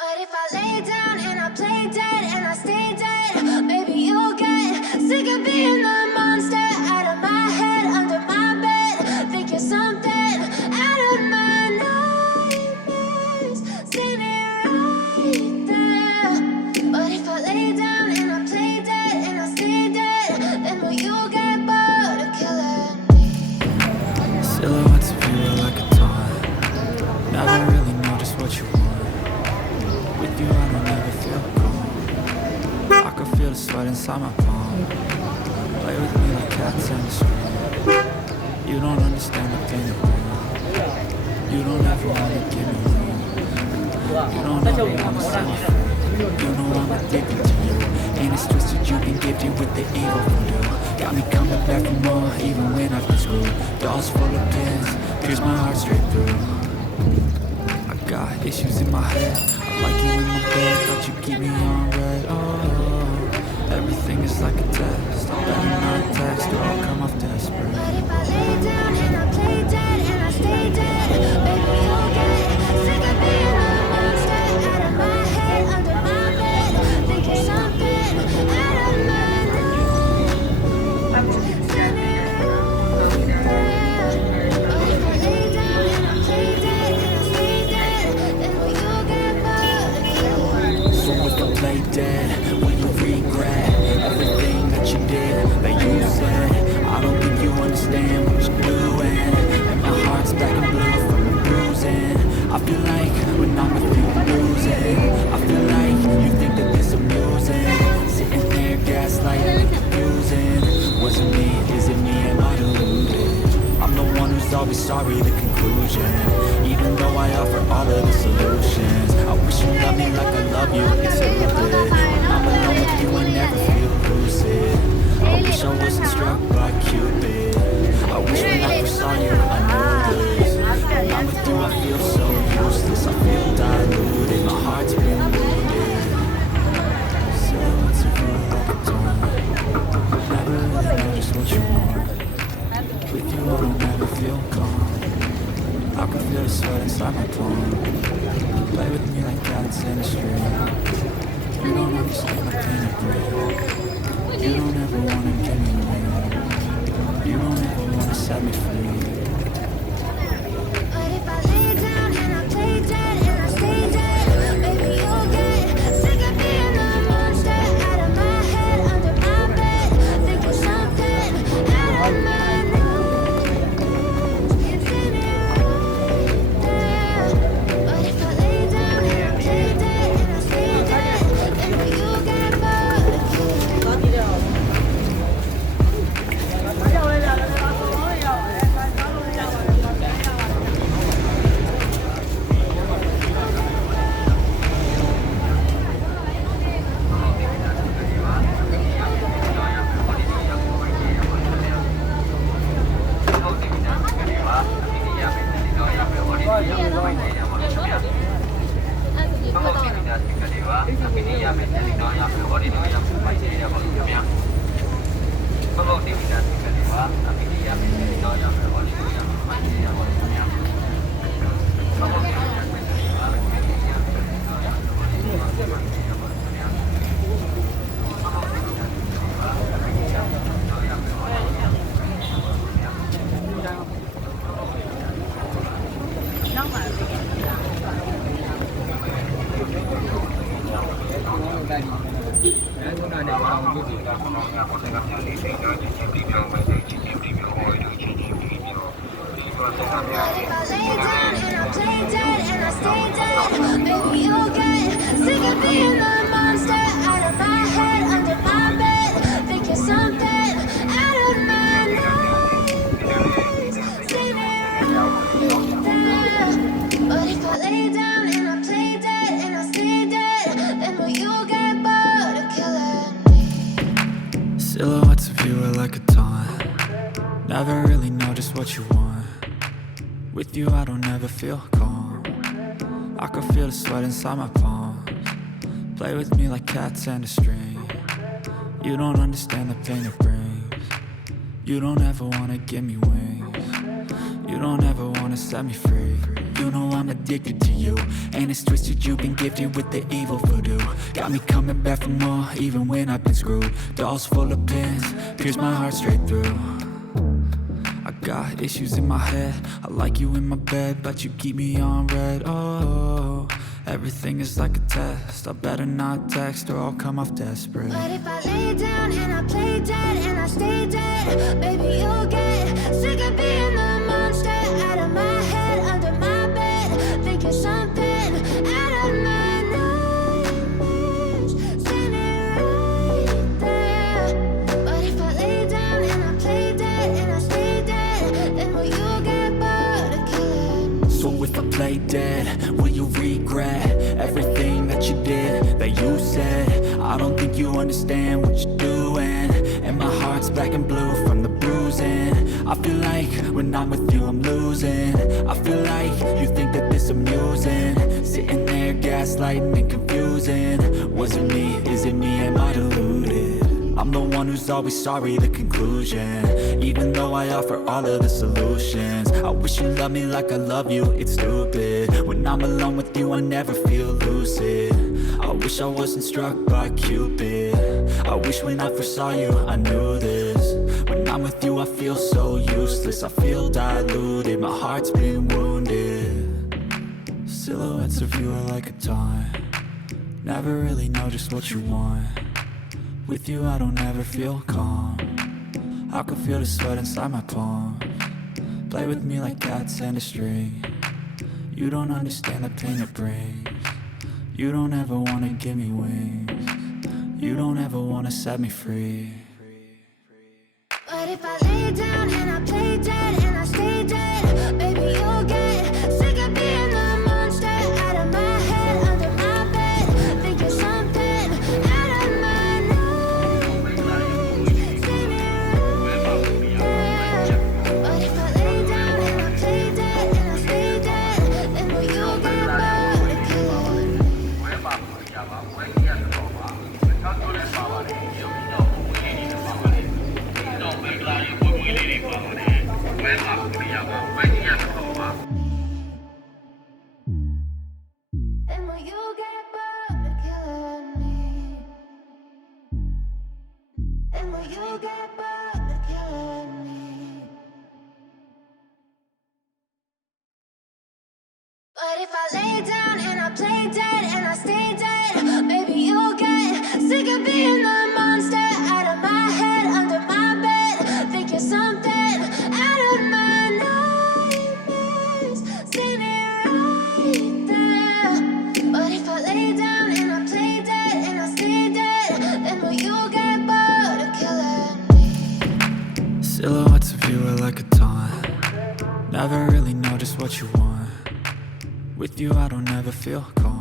But if I lay down and I play dead and I stay dead, maybe you'll get sick of being the monster out of my head, under my bed. Think you're something out of my nightmares. See me right there. But if I lay down and I play dead and I stay dead, then will you get bored of killing me? Silhouettes of you are like a taunt. Never really know just what you want. With you I don't ever feel calm. I can feel the sweat inside my palm. Play with me like cats in the street. You don't understand the pain of pain. You don't ever wanna give me room. You don't ever wanna set me free. You know I'm addicted to you, and it's twisted you've been gifted with the evil voodoo. Got me coming back for more even when I've been screwed. Dolls full of pins, pierce my heart straight through. I got issues in my head. I like you in the bed, but you keep me on red. Oh, everything is like a test. I better not text or I'll come off desperate. But if I lay down and I play dead and I stay dead, maybe you'll get sick of being a monster out of my head, under my bed. Think you're something out of my nightmares. See me right there. But if I lay down and I play dead and I stay dead, then will you get bored of killing me? So if I play dead, will you regret everything that you did, that you said? I don't think you understand what you're doing, and my heart's black and blue from the bruising. I feel like when I'm with you I'm losing. I feel like you think that this amusing. Sitting there gaslighting and confusing. Was it me? Is it me? Am I deluded? I'm the one who's always sorry, the conclusion. Even though I offer all of the solutions, I wish you loved me like I love you. It's stupid. When I'm alone with you I never feel lucid. I wish I wasn't struck by Cupid. I wish when I first saw you I knew this. When I'm with you I feel so useless. I feel diluted, my heart's been wounded. Silhouettes of you like a taunt. Never really know just what you want. With you I don't ever feel calm. I can feel the sweat inside my palm. Play with me like cats in the street. You don't understand the pain of pain. You don't ever wanna give me away. You don't ever wanna set me free. But if I lay down and I play dead and I stay dead, maybe you'll get sick of being the monster out of my head, under my bed. Think you're something out of my nightmares. See me right there. But if I lay down and I play dead and I stay dead, then will you get bored of killing me? Maybe you'll get sick of being the monster out of my head, under my bed. Think you're something out of my nightmares. See me right there. But if I lay down and I play dead and I stay dead, then will you get bored of killing me? Silhouettes of you are like a taunt. Never really know just what you want. With you I don't ever feel calm. I can feel the sweat inside my palms. Play with me like cats and a string. You don't understand the pain it brings. You don't ever wanna give me wings. You don't ever wanna set me free. you know I'm addicted to you. And it's twisted, you've been gifted with the evil voodoo. Got me coming back for more, even when I've been screwed. Dolls full of pins, pierce my heart straight through. I got issues in my head, I like you in my bed, but you keep me on red. Oh, everything is like a test, I better not text or I'll come off desperate. But if I lay down and I play dead and I stay dead, baby, you'll get sick of being the monster out of my head, under my bed. Think you're something out of my nightmares, standing right there. But if I lay down and I play dead and I stay dead, then will you get bored of killing? So if I play dead, will you regret everything that you did, that you said? I don't think you understand what you're doing, and my heart's black and blue from the bruising. I feel like when I'm with you I'm losing. I feel like you think that this amusing, sitting there gaslighting and confusing. Was it me? Is it me? Am I deluded? I'm the one who's always sorry, the conclusion, even though I offer all of the solutions. I wish you loved me like I love you, it's stupid. When I'm alone with you I never feel lucid. I wish I wasn't struck by Cupid. I wish when I first saw you I knew this. When I'm with you I feel so useless, I feel diluted, my heart's been wounded. Silhouettes of you are like a taunt, never really know just what you want. With you I don't ever feel calm, I can feel the sweat inside my palm. Play with me like cats and a string, you don't understand the pain it brings. You don't ever wanna give me wings, you don't ever wanna set me free. But if I lay down and I play dead and I stay dead, baby, you'll get sick of being the monster out of my head, under my bed. Think you're something out of my nightmares, standing right there. But if I lay down and I play dead and I stay dead, then will you get bored of killing me? And will you get bored of killing me? And will you get bored of killing me? But if I lay down and I play dead and I stay dead, baby, you'll get sick of being the monster out of my head, under my bed. Think you're something out of my nightmares, standing right there. But if I lay down and I play dead and I stay dead, then will you get bored of killing me? Silhouettes of you are like a taunt, never really know just what you want. With you I don't ever feel calm,